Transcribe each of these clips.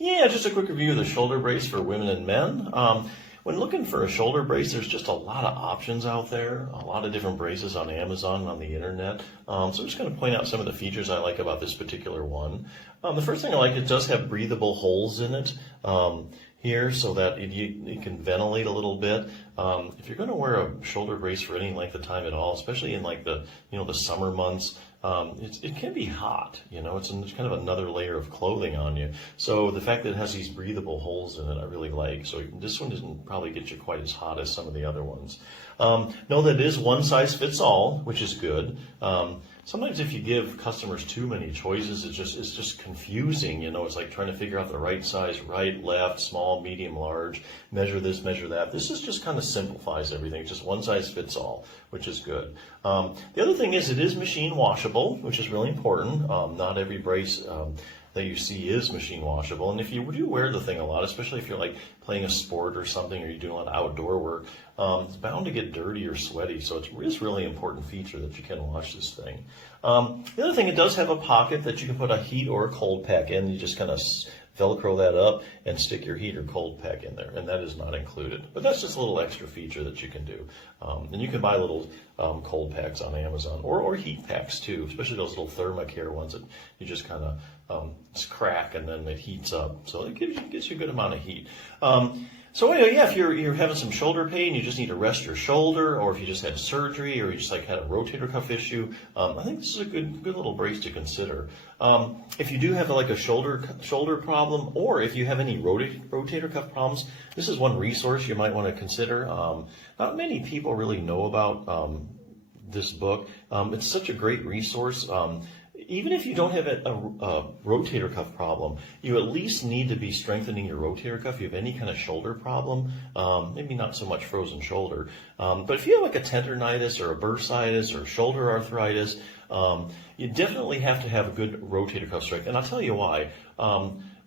Yeah, just a quick review of the shoulder brace for women and men. When looking for a shoulder brace, there's just a lot of options out there, a lot of different braces on Amazon and on the internet. So I'm just going to point out some of the features I like about this particular one. The first thing I like, it does have breathable holes in it here so that it can ventilate a little bit. If you're going to wear a shoulder brace for any length of time at all, especially in like the summer months, it can be hot, it's kind of another layer of clothing on you. So the fact that it has these breathable holes in it, I really like. So this one doesn't probably get you quite as hot as some of the other ones. Know that it is one size fits all, which is good. Sometimes if you give customers too many choices, it's just confusing. It's like trying to figure out the right size, right, left, small, medium, large, measure this, measure that. This is just kind of simplifies everything. It's just one size fits all, which is good. The other thing is it is machine washable, which is really important. Not every brace that you see is machine washable. And if you do wear the thing a lot, especially if you're like playing a sport or something, or you're doing a lot of outdoor work, it's bound to get dirty or sweaty. So it's a really important feature that you can wash this thing. The other thing, it does have a pocket that you can put a heat or a cold pack in. You just kind of Velcro that up and stick your heat or cold pack in there, and that is not included. But that's just a little extra feature that you can do. And you can buy little cold packs on Amazon, or heat packs too, especially those little Thermacare ones that you just kind of crack and then it heats up. So it gives you a good amount of heat. So anyway, yeah, if you're having some shoulder pain, you just need to rest your shoulder, or if you just had surgery, or you just had a rotator cuff issue, I think this is a good little brace to consider. If you do have like a shoulder problem, or if you have any rotator cuff problems, this is one resource you might want to consider. Not many people really know about this book. It's such a great resource. Even if you don't have a rotator cuff problem, you at least need to be strengthening your rotator cuff. If you have any kind of shoulder problem, maybe not so much frozen shoulder, but if you have like a tendonitis or a bursitis or shoulder arthritis, you definitely have to have a good rotator cuff strength. And I'll tell you why.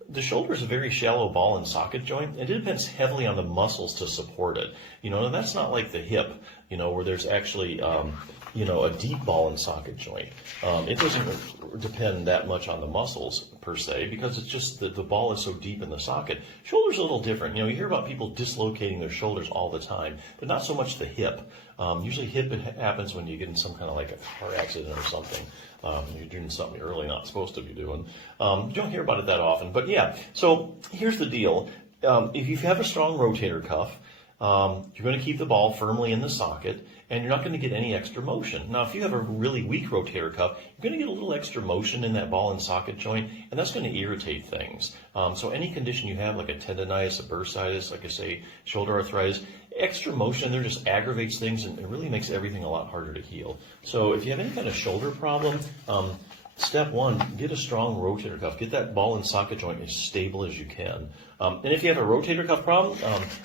The shoulder is a very shallow ball and socket joint, and it depends heavily on the muscles to support it. And that's not like the hip, where there's actually, a deep ball and socket joint. It doesn't depend that much on the muscles per se, because it's just that the ball is so deep in the socket. Shoulder's a little different. You hear about people dislocating their shoulders all the time, but not so much the hip. Usually hip happens when you get in some kind of like a car accident or something. You're doing something you're really not supposed to be doing. You don't hear about it that often, but yeah. So here's the deal. If you have a strong rotator cuff, you're going to keep the ball firmly in the socket, and you're not going to get any extra motion. Now, if you have a really weak rotator cuff, you're going to get a little extra motion in that ball and socket joint, and that's going to irritate things. So any condition you have, like a tendonitis, a bursitis, like I say, shoulder arthritis, extra motion there just aggravates things, and it really makes everything a lot harder to heal. So if you have any kind of shoulder problem, step one, get a strong rotator cuff. Get that ball and socket joint as stable as you can. And if you have a rotator cuff problem,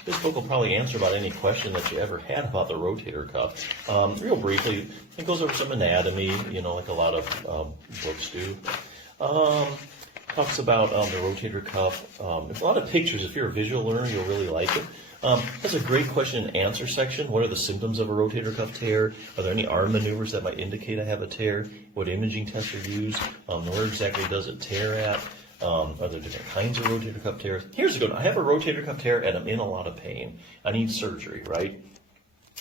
this book will probably answer about any question that you ever had about the rotator cuff. Real briefly, it goes over some anatomy, like a lot of books do. Talks about the rotator cuff. There's a lot of pictures. If you're a visual learner, you'll really like it. That's a great question and answer section. What are the symptoms of a rotator cuff tear? Are there any arm maneuvers that might indicate I have a tear? What imaging tests are used? Where exactly does it tear at? Are there different kinds of rotator cuff tears? Here's a good one. I have a rotator cuff tear and I'm in a lot of pain. I need surgery, right?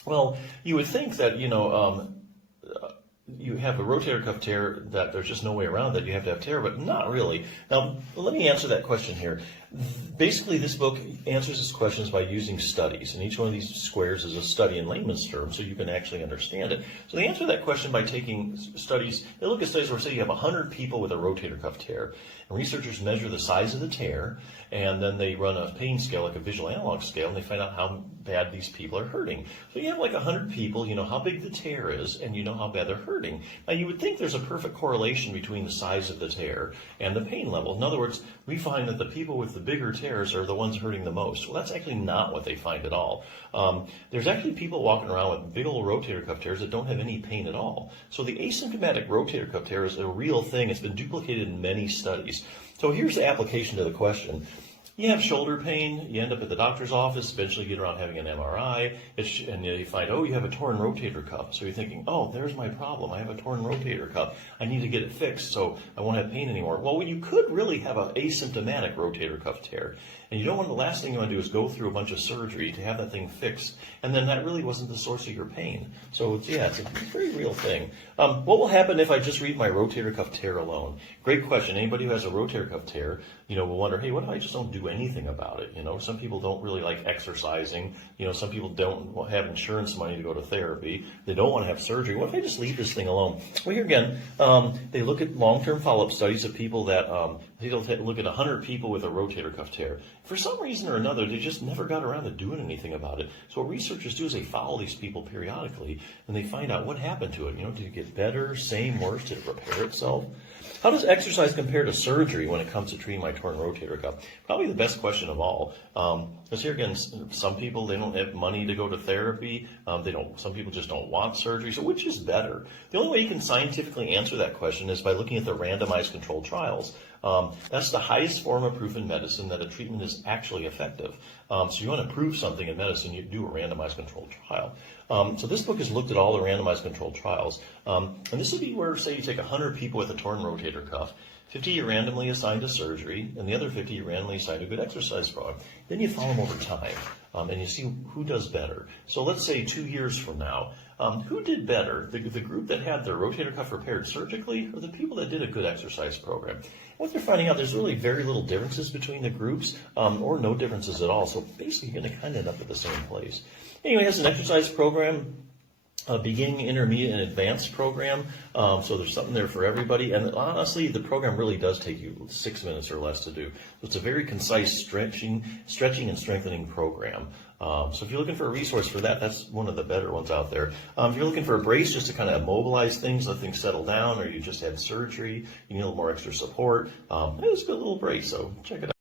Well, you would think that, you have a rotator cuff tear that there's just no way around that, you have to have tear, but not really. Now, let me answer that question here. Basically, this book answers its questions by using studies, and each one of these squares is a study in layman's terms, so you can actually understand it. So they answer that question by taking studies. They look at studies where, say, you have 100 people with a rotator cuff tear, and researchers measure the size of the tear, and then they run a pain scale, like a visual analog scale, and they find out how bad these people are hurting. So you have like 100 people, you know how big the tear is, and you know how bad they're hurting. Now, you would think there's a perfect correlation between the size of the tear and the pain level. In other words, we find that the people with the bigger tears are the ones hurting the most. Well, that's actually not what they find at all. There's actually people walking around with big old rotator cuff tears that don't have any pain at all. So the asymptomatic rotator cuff tear is a real thing. It's been duplicated in many studies. So here's the application to the question. You have shoulder pain, you end up at the doctor's office, eventually get around having an MRI, and you find, oh, you have a torn rotator cuff. So you're thinking, oh, there's my problem. I have a torn rotator cuff. I need to get it fixed so I won't have pain anymore. Well, you could really have an asymptomatic rotator cuff tear. And you don't want, the last thing you want to do is go through a bunch of surgery to have that thing fixed. And then that really wasn't the source of your pain. So yeah, it's a very real thing. What will happen if I just read my rotator cuff tear alone? Great question. Anybody who has a rotator cuff tear, will wonder, hey, what if I just don't do anything about it? Some people don't really like exercising. Some people don't have insurance money to go to therapy. They don't want to have surgery. What if I just leave this thing alone? Well, here again, they look at long-term follow-up studies of people that, they look at 100 people with a rotator cuff tear. For some reason or another, they just never got around to doing anything about it. So what researchers do is they follow these people periodically, and they find out what happened to it. Did it get better, same, worse? Did it repair itself? How does exercise compare to surgery when it comes to treating my torn rotator cuff? Probably the best question of all. Because here again, some people, they don't have money to go to therapy. Some people just don't want surgery. So which is better? The only way you can scientifically answer that question is by looking at the randomized controlled trials. That's the highest form of proof in medicine that a treatment is actually effective. So you want to prove something in medicine, you do a randomized controlled trial. So this book has looked at all the randomized controlled trials. And this would be where, say, you take 100 people with a torn rotator cuff, 50 you randomly assigned to surgery, and the other 50 you randomly assigned to a good exercise program. Then you follow them over time, and you see who does better. So let's say 2 years from now, who did better? The group that had their rotator cuff repaired surgically, or the people that did a good exercise program? What they're finding out, there's really very little differences between the groups, or no differences at all. So basically, you're going to kind of end up at the same place. Anyway, it has an exercise program, a beginning, intermediate, and advanced program. So there's something there for everybody. And honestly, the program really does take you 6 minutes or less to do. So it's a very concise stretching and strengthening program. So if you're looking for a resource for that, that's one of the better ones out there. If you're looking for a brace just to kind of immobilize things, let things settle down, or you just had surgery, you need a little more extra support, it's a good little brace, so check it out.